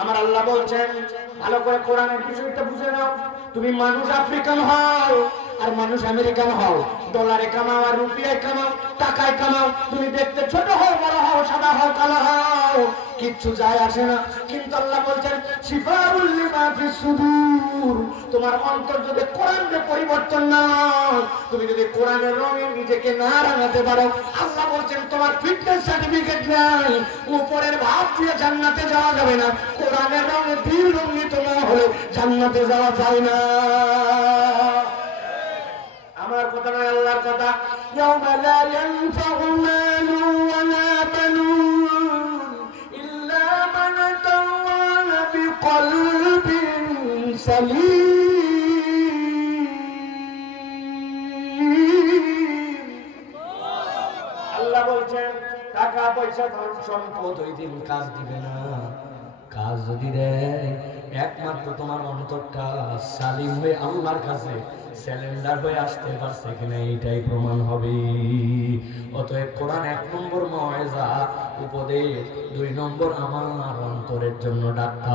আমার আল্লাহ বলছেন, ভালো করে কোরআনের বিষয়টা বুঝে নাও। তুমি মানুষ আফ্রিকান হও আর মানুষ আমেরিকান হও, ডলারে কামাও আর রুপিয়ায় কামাও, টাকায় কামাও, তুমি দেখতে ছোট হও বড় হও, সাদা হও কালো হও, কিচ্ছু যায় আসে না। কিন্তু আল্লাহ বলছেন শিফাউল লিমা ফিস সুদূর, তোমার অন্তর যদি কোরআনে পরিবর্তন না হয়, তুমি যদি কোরআনের রঙে নিজেকে না রাঙাতে পারো, আল্লাহ বলছেন তোমার ফিটনেস সার্টিফিকেট নাই, উপরের ভাব দিয়ে জান্নাতে যাওয়া যাবে না। কোরআনের রঙে দিল রঙিত না হলে জান্নাতে যাওয়া যায় না। আমার কথা নয়, আল্লাহর কথা। ইয়াউমা লা ইয়ানফাউ মালুন ওয়ালা বানুন ইল্লা মান আতাল্লাহা বিকলবিন সালিম। আল্লাহ বলছেন টাকা পয়সা ধন সম্পদ ওই দিন কাজ দিবে না। কাজ যদি দেয়, একমাত্র তোমার অন্তরটা সালিম হয়ে আল্লাহর কাছে স্যালেন্ডার হয়ে আসতে পারছে কিনা, এইটাই প্রমাণ হবে। অতএব কোরআন 1 নম্বর মওয়াইজা উপদেশ, 2 নম্বর আমার অন্তরের জন্য ডাক্তার।